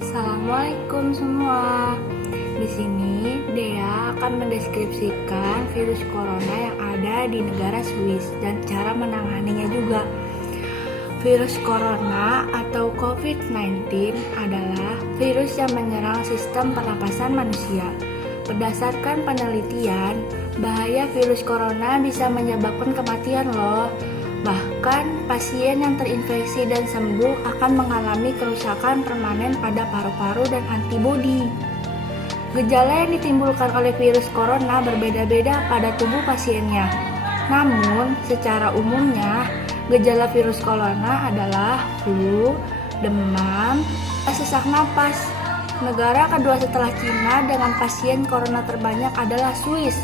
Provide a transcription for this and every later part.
Assalamualaikum semua. Di sini Dea akan mendeskripsikan virus corona yang ada di negara Swiss dan cara menanganinya juga. Virus corona atau COVID-19 adalah virus yang menyerang sistem pernapasan manusia. Berdasarkan penelitian, bahaya virus corona bisa menyebabkan kematian loh. Bahkan pasien yang terinfeksi dan sembuh akan mengalami kerusakan permanen pada paru-paru dan antibodi. Gejala yang ditimbulkan oleh virus corona berbeda-beda pada tubuh pasiennya. Namun, secara umumnya, gejala virus corona adalah flu, demam, sesak napas. Negara kedua setelah Cina dengan pasien corona terbanyak adalah Swiss.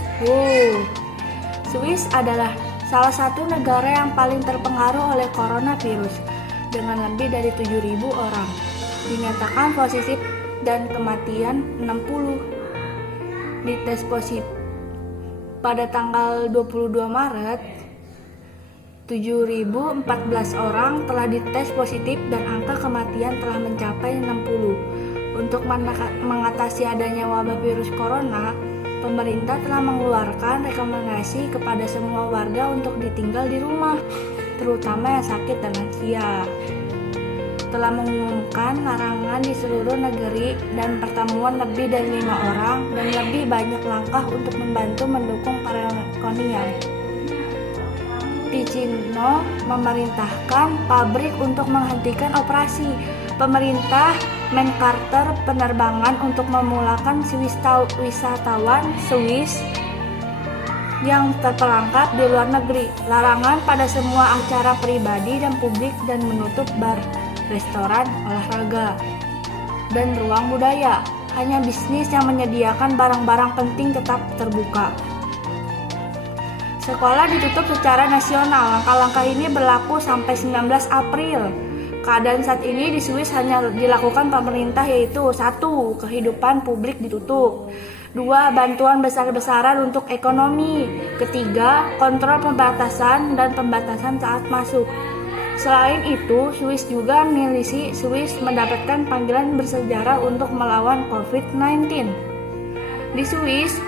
Swiss adalah salah satu negara yang paling terpengaruh oleh coronavirus dengan lebih dari 7.000 orang dinyatakan positif dan kematian 60. Dites positif pada tanggal 22 Maret 7.014 orang telah dites positif dan angka kematian telah mencapai 60. Untuk mengatasi adanya wabah virus corona, pemerintah telah mengeluarkan rekomendasi kepada semua warga untuk ditinggal di rumah, terutama yang sakit dan lansia. Telah mengumumkan larangan di seluruh negeri dan pertemuan lebih dari 5 orang dan lebih banyak langkah untuk membantu mendukung perekonomian. Ticino memerintahkan pabrik untuk menghentikan operasi. Pemerintah Carter penerbangan untuk memulakan wisatawan Swiss yang terperangkap di luar negeri. Larangan pada semua acara pribadi dan publik dan menutup bar, restoran, olahraga, dan ruang budaya. Hanya bisnis yang menyediakan barang-barang penting tetap terbuka. Sekolah ditutup secara nasional. Langkah-langkah ini berlaku sampai 19 April. Keadaan saat ini di Swiss hanya dilakukan pemerintah, yaitu 1. Kehidupan publik ditutup, 2. Bantuan besar-besaran untuk ekonomi, 3. Kontrol pembatasan dan pembatasan saat masuk. Selain itu, Swiss juga milisi Swiss mendapatkan panggilan bersejarah untuk melawan COVID-19. Di Swiss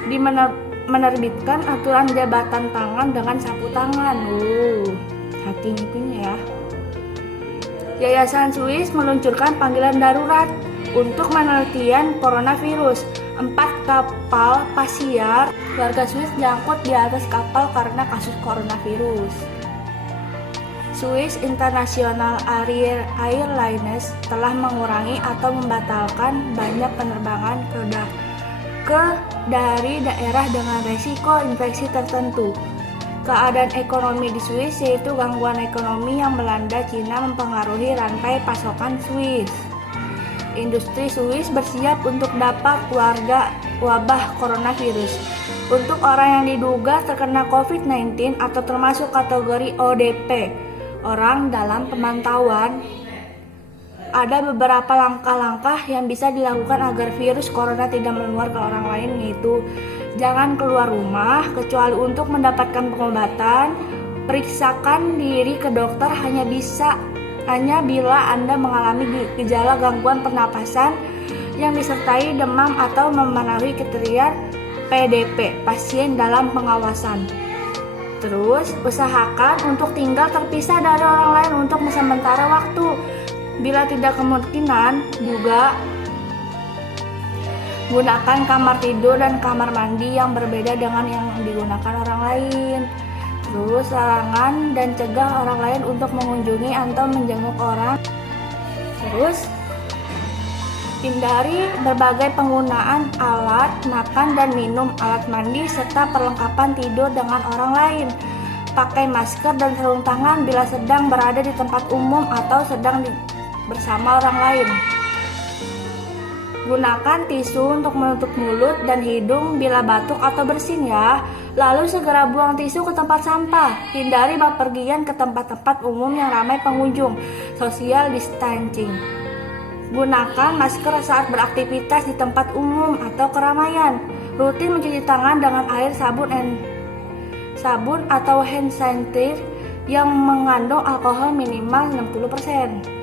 menerbitkan aturan jabatan tangan dengan sapu tangan. Hati-hati ya. Yayasan Swiss meluncurkan panggilan darurat untuk penelitian coronavirus. 4 kapal pesiar warga Swiss diangkut di atas kapal karena kasus coronavirus. Swiss International Airlines telah mengurangi atau membatalkan banyak penerbangan dari daerah dengan resiko infeksi tertentu. Keadaan ekonomi di Swiss, yaitu gangguan ekonomi yang melanda Cina mempengaruhi rantai pasokan Swiss. Industri Swiss bersiap untuk dapat wabah coronavirus. Untuk orang yang diduga terkena COVID-19 atau termasuk kategori ODP, orang dalam pemantauan, ada beberapa langkah-langkah yang bisa dilakukan agar virus corona tidak menular ke orang lain, yaitu jangan keluar rumah kecuali untuk mendapatkan pengobatan. Periksakan diri ke dokter hanya bila Anda mengalami gejala gangguan pernapasan yang disertai demam atau memenuhi kriteria PDP, pasien dalam pengawasan. Terus, usahakan untuk tinggal terpisah dari orang lain untuk sementara waktu. Bila tidak kemungkinan, juga gunakan kamar tidur dan kamar mandi yang berbeda dengan yang digunakan orang lain. Terus, larangan dan cegah orang lain untuk mengunjungi atau menjenguk orang. Terus, hindari berbagai penggunaan alat makan dan minum, alat mandi, serta perlengkapan tidur dengan orang lain. Pakai masker dan sarung tangan bila sedang berada di tempat umum atau sedang bersama orang lain. Gunakan tisu untuk menutup mulut dan hidung bila batuk atau bersin ya. Lalu segera buang tisu ke tempat sampah. Hindari bepergian ke tempat-tempat umum yang ramai pengunjung. Social distancing. Gunakan masker saat beraktivitas di tempat umum atau keramaian. Rutin mencuci tangan dengan air sabun atau hand sanitizer yang mengandung alkohol minimal 60%.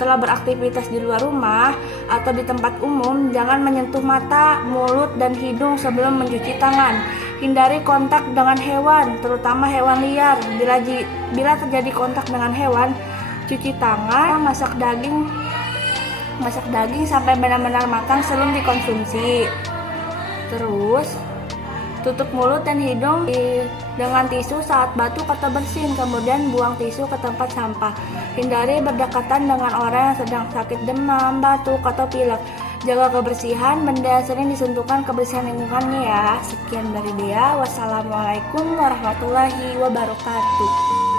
Setelah beraktivitas di luar rumah atau di tempat umum, jangan menyentuh mata, mulut, dan hidung sebelum mencuci tangan. Hindari kontak dengan hewan, terutama hewan liar. Bila terjadi kontak dengan hewan, cuci tangan. Masak daging sampai benar-benar matang sebelum dikonsumsi. Terus, tutup mulut dan hidung dengan tisu saat batuk atau bersin, kemudian buang tisu ke tempat sampah. Hindari berdekatan dengan orang yang sedang sakit demam, batuk, atau pilek. Jaga kebersihan, benda sering disentuhkan kebersihan lingkungannya ya. Sekian dari Dea, wassalamualaikum warahmatullahi wabarakatuh.